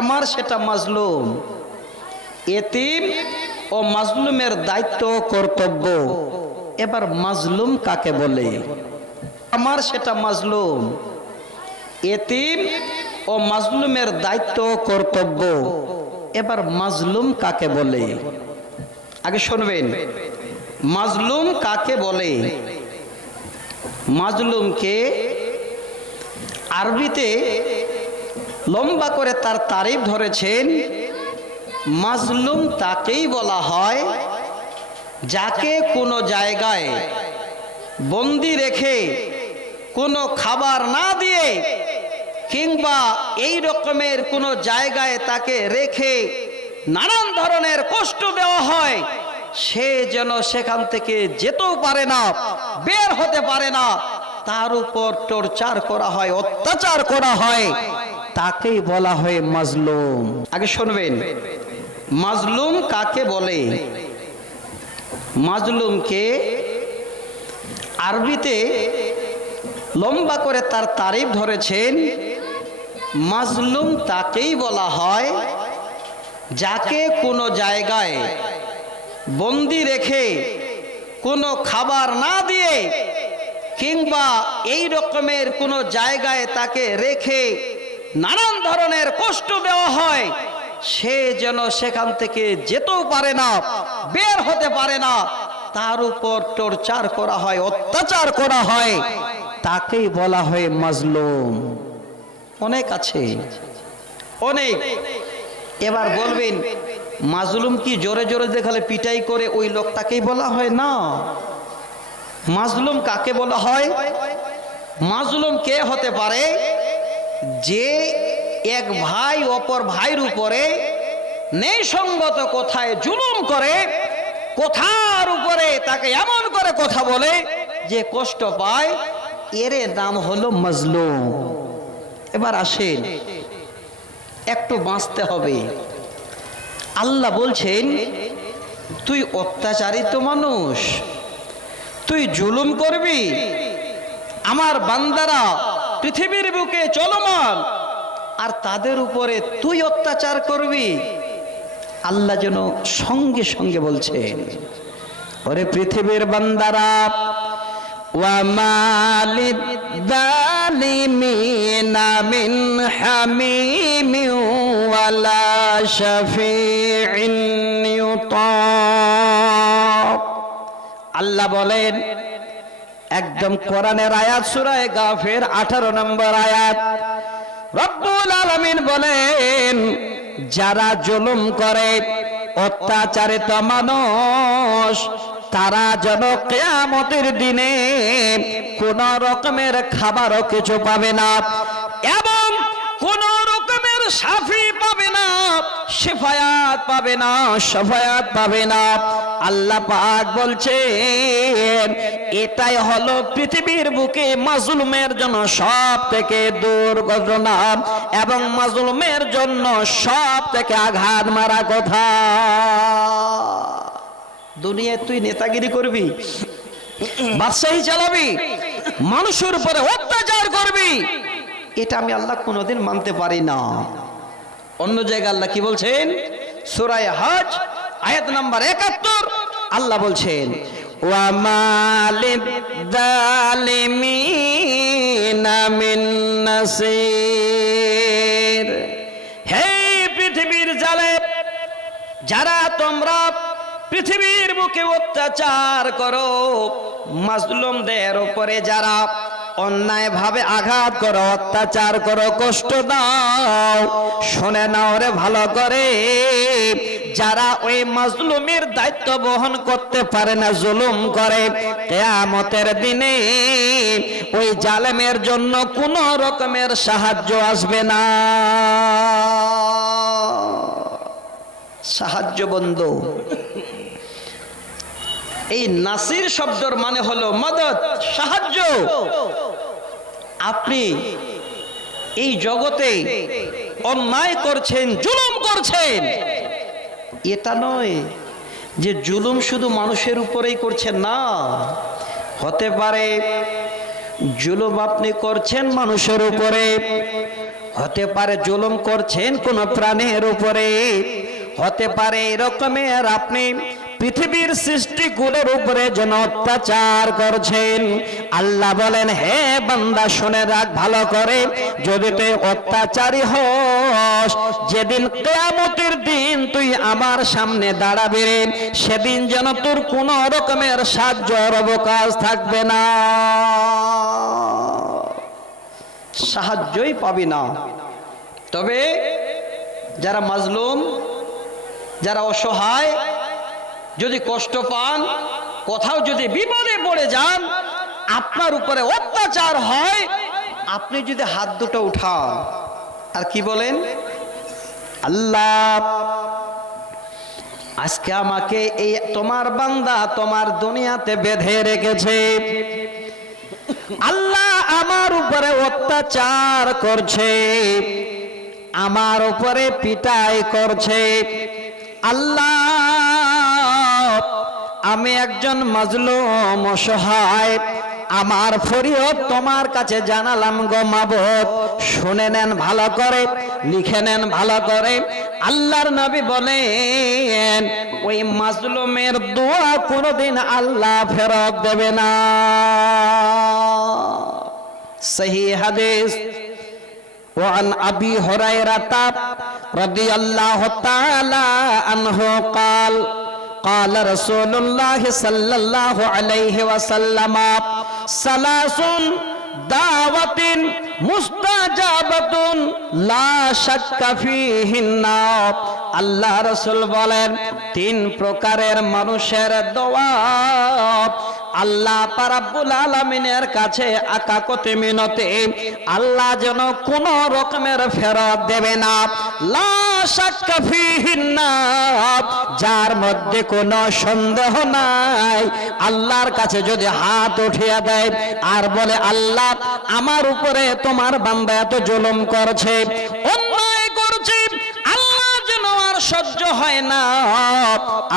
আমার সেটা মাজলুম। এতিম ও মাজলুমের দায়িত্ব কর্তব্য। এবার মাজলুম কাকে বলে? আমার সেটা মাজলুম। এতিম ও মাজলুমের দায়িত্ব কর্তব্য। এবার মাজলুম কাকে বলে? আগে শুনবেন, মাজলুম কাকে বলে? মাজলুমকে আরবিতে লম্বা করে তার তারিফ ধরেছেন। মাজলুম তাকেই বলা হয় যাকে কোনো জায়গায় বন্দি রেখে কোনো খাবার না দিয়ে কিংবা এই রকমের কোনো জায়গায় তাকে রেখে নানান ধরনের কষ্ট দেওয়া হয়, সে যেন সেখান থেকে যেতেও পারে না, বের হতে পারে না, তার উপর টর্চার করা হয়, অত্যাচার করা হয়, তাকেই বলা হয় মাজলুম। আগে শুনবেন, মাজলুম কাকে বলে? মাজলুমকে আরবিতে লম্বা করে তার তারিফ ধরেছেন। মাজলুম তাকেই বলা হয় যাকে কোনো জায়গায় বন্দি রেখে কোনো খাবার না দিয়ে কিংবা এই রকমের কোনো জায়গায় তাকে রেখে নানান ধরনের কষ্ট দেওয়া হয়, সে যেন সেখান থেকে যেতেও পারে না, বের হতে পারে না, তার উপর টর্চার করা হয়, অত্যাচার করা হয়, তাকেই বলা হয় মাজলুম। অনেক আছে, অনেক। এবার বলবেন, মাজলুম কি জোরে জোরে দেখালে পিটাই করে ওই লোকটাকেই বলা হয়? না। মাজলুম কাকে বলা হয়? মাজলুম কে হতে পারে? যে এক ভাই অপর ভাইয়ের উপরে ন্যায়সঙ্গত কথায় জুলুম করে, কথার উপরে তাকে এমন করে কথা বলে যে কষ্ট পায়, এর নাম হলো মাজলুম। এবার আসেন, একটু বাঁচতে হবে। আল্লাহ বলছেন, তুই অত্যাচারিত মানুষ, তুই জুলুম করবি, আমার বান্দারা পৃথিবীর বুকে চলমান, আর তাদের উপরে তুই অত্যাচার করবি। আল্লাহ যেন সঙ্গে সঙ্গে বলছেন, ওরে পৃথিবীর বান্দারা, ওয়ামালিদ যালিমিনা মিন হামিমিন ওয়ালা শাফিইন ইউতা। আল্লাহ বলেন, একদম কোরআনের আয়াত, সূরা গাফির 18 নম্বর আয়াত, রব্বুল আলামিন বলেন, যারা জুলুম করে, অত্যাচারিত মানুষ, তারা যেন কিয়ামতের দিনে কোন রকমের খাবারও কিছু পাবে না এবং কোন রকমের শাফি পাবে না, শিফায়াত পাবে না, শাফায়াত পাবে না। আল্লাহ পাক বলছেন, এটাই হলো পৃথিবীর বুকে মাজলুমের জন্য সব থেকে দুর্ঘটনা এবং মাজলুমের জন্য সব থেকে আঘাত মারা কথা। দুনিয়ায় তুই নেতাগিরি করবি, বাদশাহী চালাবি, মানুষের উপরে অত্যাচার করবি, এটা আমি আল্লাহ কোনোদিন মানতে পারি না। অন্য জায়গায় আল্লাহ কি বলছেন? সূরা হজ আয়াত নাম্বার ৭১, আল্লাহ বলছেন, ওয়ামালিদ যালিমিনা মিন নাসির। হে পৃথিবীর জালেম, যারা তোমরা পৃথিবীর বুকে অত্যাচার করো, মাজলুমদের উপরে যারা অন্যায় ভাবে আঘাত করো, অত্যাচার করো, কষ্ট দাও, শুনে নাও রে ভালো করে, যারা ওই মাজলুমের দায়িত্ব বহন করতে পারে না, জুলুম করে, কিয়ামতের দিনে ওই জালেমের জন্য কোনো রকমের সাহায্য আসবে না। সাহায্য বন্ধ। এই নাসির শব্দের মানে হলো মদদ, সাহায্য। আপনি এই জগতে অন্যায় করছেন, জুলুম করছেন, এটা নয় যে জুলুম শুধু মানুষের উপরেই করছেন, না। হতে পারে জুলুম আপনি করছেন মানুষের উপরে, হতে পারে জুলুম করছেন কোন প্রাণের উপরে, হতে পারে এরকমের আপনি পৃথিবীর সৃষ্টিগুলোর উপরে যেন অত্যাচার করছেন। আল্লাহ বলেন, হে বান্দা শুনে রাখ ভালো করে, যদি তুই অত্যাচারী হস, যেদিন কিয়ামতের দিন তুই আমার সামনে দাঁড়াবি, সেদিন যেন তোর কোনো রকমের সাহায্যের অবকাশ থাকবে না, সাহায্যই পাবি না। তবে যারা মাজলুম, যারা অসহায়, যদি কষ্ট পান, কোথাও যদি বিপদে পড়ে যান, আপনার উপরে অত্যাচার হয়, আপনি যদি হাত দুটো উঠান আর কি বলেন, আল্লাহ আজকে আমাকে এই তোমার বান্দা তোমার দুনিয়াতে বেঁধে রেখেছে, আল্লাহ আমার উপরে অত্যাচার করছে, আমার উপরে পিটাই করছে, আল্লাহ আমি একজন মাজলুম অসহায়, আমার ফরিয়াদ তোমার কাছে জানালাম গো মাবুদ, শুনে নেন ভালো করে, লিখে নেন ভালো করে। আল্লাহর নবী বলেন, ওই মাজলুমের দোয়া কোনদিন আল্লাহ ফেরত দেবে না। সহি হাদিস। وعن أبي هريرة رضي الله تعالى عنه قال قال رسول الله صلى الله عليه وسلم ثلاث دعوة مستجابة لا شك فيهن। আল্লাহ রাসূল বলেন, তিন প্রকারের মানুষের দোয়া আল্লাহ পাক রব্বুল আলামিনের কাছে আকাকতে মিনতে আল্লাহ যেন কোন রকমের ফেরত দেবে না। লা শাক্কা ফিহিন্না, যার মধ্যে কোনো সন্দেহ নাই, আল্লাহর কাছে যদি হাত উঠিয়ে দেয় আর বলে, আল্লাহ আমার উপরে তোমার বান্দা এত জুলুম করছে, অন্যায় করছে, আল্লাহ যেন আর সহ্য হয় না,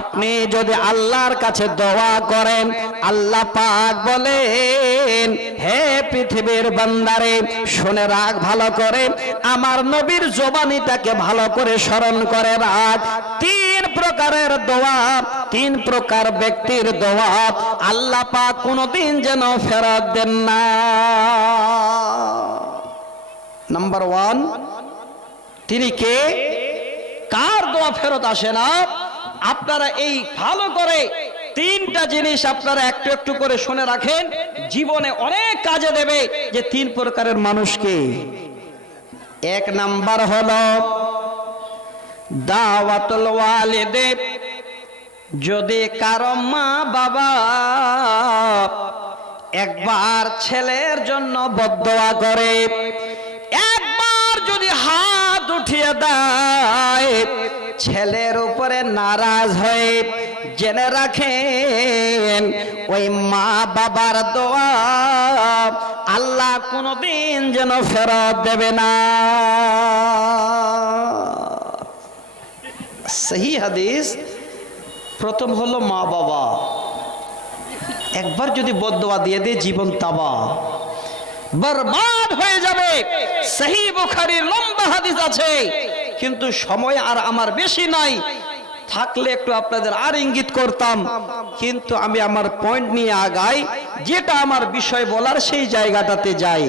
আপনি যদি আল্লাহর কাছে দোয়া করেন, আল্লাহ পাক বলেন, হে পৃথিবীর বান্দারে শুনে রাখ ভালো করে, আমার নবীর জবানিটাকে ভালো করে স্মরণ করে রাখ, তিন প্রকারের দোয়া, তিন প্রকার ব্যক্তির দোয়া আল্লাহ পাক কোনদিন যেন ফেরত দেন না। নাম্বার ওয়ান, তিনি কে, কার দোয়া ফেরত আসে না? আপনারা এই ভালো করে তিনটা জিনিস আপনারা একটু একটু করে শুনে রাখেন, জীবনে অনেক কাজে দেবে। যে তিন প্রকারের মানুষকে, এক নাম্বার হলো দাওয়াতুল ওয়ালিদে, যদি কারো মা বাবা একবার ছেলের জন্য বদদোয়া করে, একবার যদি হাত উঠিয়ে দেয়, ছেলের উপরে নারাজ হয়ে, জেনে রাখেন ওই মা বাবার দোয়া আল্লাহ কোনদিন যেন ফেরত দেবে না। সহি হাদিস। প্রথম হলো মা বাবা, একবার যদি বদদোয়া দিয়ে দেয়, জীবন তাবা, বরবাদ হয়ে যাবে। সহি বুখারীর লম্বা হাদিস আছে, কিন্তু সময় আর আমার বেশি নাই, থাকলে একটু আপনাদের আর ইঙ্গিত করতাম, কিন্তু আমি আমার পয়েন্ট নিয়ে আগাই, যেটা আমার বিষয় বলার সেই জায়গাটাতে যাই।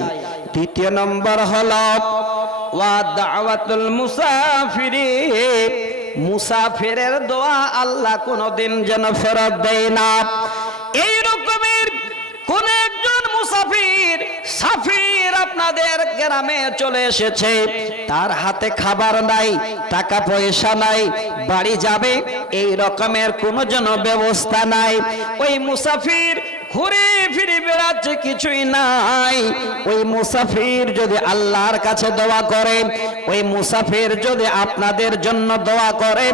দ্বিতীয় নম্বর হলো ওয়া দাওয়াতুল মুসাফিরি, মুসাফিরের দোয়া আল্লাহ কোনদিন যেন ফেরত দেয় না। এই রকমের কোন একজন মুসাফির, সাফির আপনাদের গ্রামে চলে এসেছে, তার হাতে খাবার নাই, টাকা পয়সা নাই, বাড়ি যাবে এই রকমের কোনো যেন ব্যবস্থা নাই, ওই মুসাফির ঘুরে ফিরে বেড়াচ্ছে, কিছুই নাই। ওই মুসাফির যদি আল্লাহর কাছে দোয়া করে, ওই মুসাফির যদি আপনাদের জন্য দোয়া করে,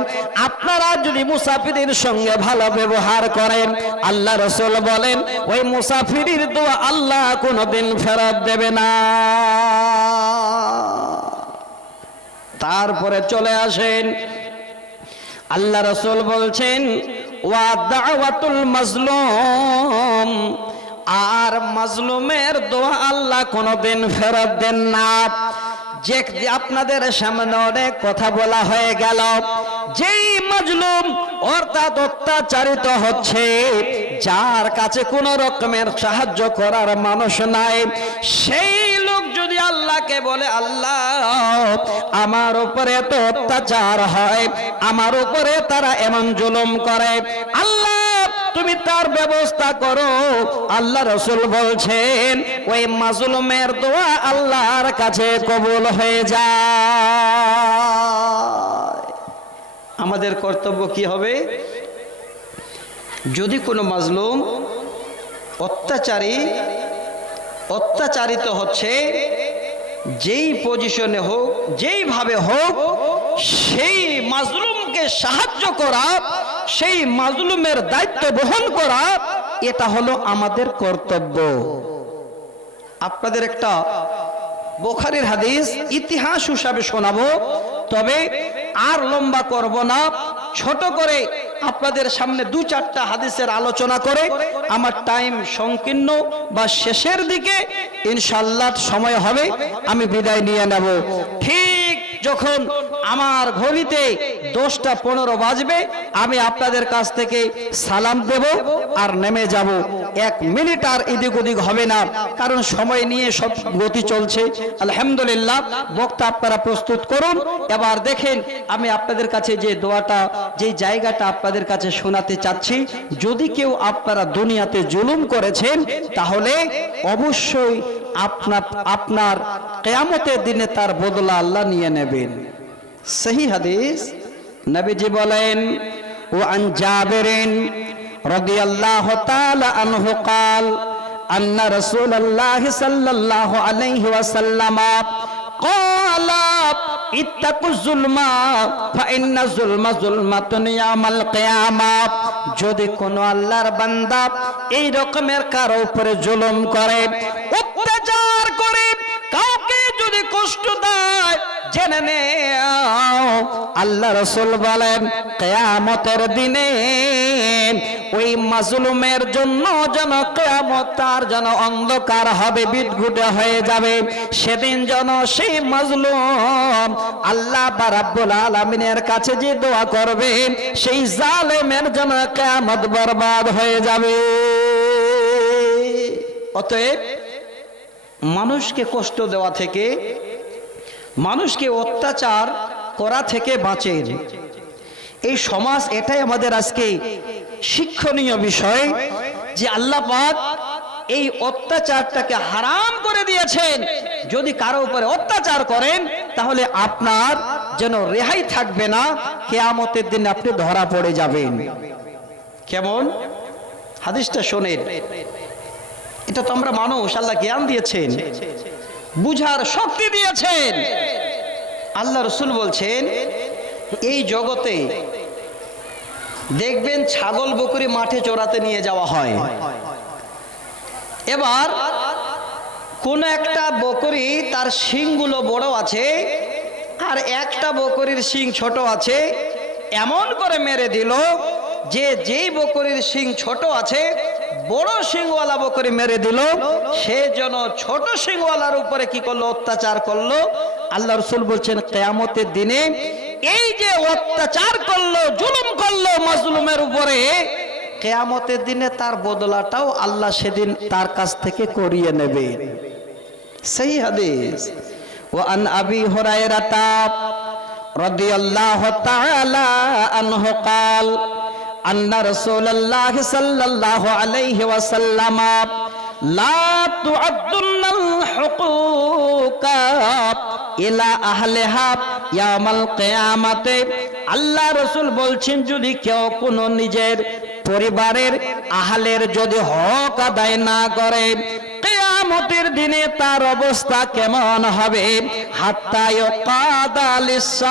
আপনারা যদি মুসাফিরের সঙ্গে ভালো ব্যবহার করেন, আল্লাহ রাসূল বলেন ওই মুসাফিরের দোয়া আল্লাহ কোনদিন ফেরত দেবে না। তারপরে চলে আসেন, আল্লাহ রাসূল বলছেন ওয়া দাওয়াতুল মাজলুম, আর মাজলুমের দোয়া আল্লাহ কোনদিন ফেরত দেন না। যে আপনাদের সামনে অনেক কথা বলা হয়ে গেল, যেই মাজলুম অর্থাৎ অত্যাচারিত হচ্ছে, যার কাছে কোনো রকমের সাহায্য করার মানুষ নাই, সেই লোক যদি আল্লাহকে বলে, আল্লাহ আমার উপরে তো অত্যাচার হয়, আমার উপরে তারা এমন জুলুম করে, আল্লাহ তুমি তার ব্যবস্থা করো, আল্লাহ রাসূল বলছেন ওই মাজলুমের দোয়া আল্লাহর কাছে কবুল হয়ে যায়। আমাদের কর্তব্য কি হবে? যদি কোনো মাজলুম অত্যাচারিত হচ্ছে, যেই পজিশনে হোক, যেইভাবে হোক, সেই মাজলুমকে সাহায্য করা, সেই মাজলুমের দায়িত্ব বহন করা, এটা হলো আমাদের কর্তব্য। আপনাদের একটা বুখারীর হাদিস ইতিহাস হিসাবে শোনাবো, তবে আর লম্বা করব না, ছোট করে আপনাদের সামনে দু চারটা হাদিসের আলোচনা করে আমার টাইম সংকীর্ণ বা শেষের দিকে ইনশাআল্লাহ সময় হবে, আমি বিদায় নিয়ে নেব। ঠিক যখন আমার ঘড়িতে 10:15 বাজবে, আমি আপনাদের কাছ থেকে সালাম দেব আর নেমে যাব। 1 মিনিট আর এদিক ওদিক হবে না, কারণ সময় নিয়ে সব গতি চলছে। আলহামদুলিল্লাহ, বক্তা আপনারা প্রস্তুত করুন। এবার দেখেন, আমি আপনাদের কাছে যে দোয়াটা, যে জায়গাটা আপনাদের কাছে শোনাতে চাচ্ছি, যদি কেউ আপনারা দুনিয়াতে জুলুম করেছেন, তাহলে অবশ্যই আপনার কিয়ামতের দিনে তার বদলা আল্লাহ নিয়ে নেবেন। সহি হাদিস, নবীজি বলেন, ওয়া আন জাবিরিন রাদিয়াল্লাহু তাআলা আনহু قال أن رسول الله صلى الله عليه وسلم قال اتقوا الظلم فإن الظلم ظلمة يوم القيامة। যদি কোন আল্লাহর বান্দা এই রকমের কারো উপরে জুলুম করে, অত্যাচার করে, কাউকে যদি কষ্ট দেয়, জেনে নাও আল্লাহ রাসূল বলেন কিয়ামতের দিনে ওই মাজলুমের জন্য যেন কিয়ামত তার যেন অন্ধকার হবে, বিদঘুটে হয়ে যাবে। সেদিন যেন সেই মাজলুম আল্লাহ রাব্বুল আলামিনের কাছে যে দোয়া করবে, সেই জালেমের যেন কিয়ামত বরবাদ হয়ে যাবে। অতএব মানুষকে কষ্ট দেওয়া থেকে, মানুষকে অত্যাচার করা থেকে বাঁচেন। এই সমাজ, এটাই আমাদের আজকে শিক্ষণীয় বিষয় যে আল্লাহ পাক এই অত্যাচারটাকে হারাম করে দিয়েছেন। যদি কারো উপরে অত্যাচার করেন, তাহলে আপনার যেন রেহাই থাকবে না, কিয়ামতের দিন আপনি ধরা পড়ে যাবেন। কেমন? হাদিসটা শোনেন। এটা তো আমরা মানুষ, আল্লাহ জ্ঞান দিয়েছেন, বুঝার শক্তি দিয়েছেন। আল্লাহ রাসূল বলছেন, এই জগতে দেখবেন ছাগল বকরি মাঠে চড়াতে নিয়ে যাওয়া হয়। এবার কোন একটা বকরি তার শিংগুলো বড় আছে আর একটা বকরির শিং ছোট আছে, এমন করে মেরে দিল যে যেই বকরির শিং ছোট আছে, বড় শিংওয়ালা বকরি মেরে দিল, সে যেন ছোট শিংওয়ালার উপরে কি করলো? অত্যাচার করলো। আল্লাহ রাসূল বলছেন, কিয়ামতের দিনে এই যে অত্যাচার করলো, জুলুম করলো মাজলুমের উপরে, কিয়ামতের দিনে তার বদলাটাও আল্লাহ সেদিন তার কাছ থেকে করিয়ে নেবে। সহি হাদিস। ওয়া আন আবি হুরায়রা রাদিয়াল্লাহু তাআলা আনহু قال أن رسول الله صلى الله عليه وسلم لا تعدن الحقوق إلى أهلها يوم القيامة। আল্লাহ রাসূল বলছেন, যদি কেউ কোনো নিজের পরিবারের আহলের যদি হক আদায় না করে, কিয়ামতের দিনে তার অবস্থা কেমন হবে? হাত্তা ইয়াকাদা লিস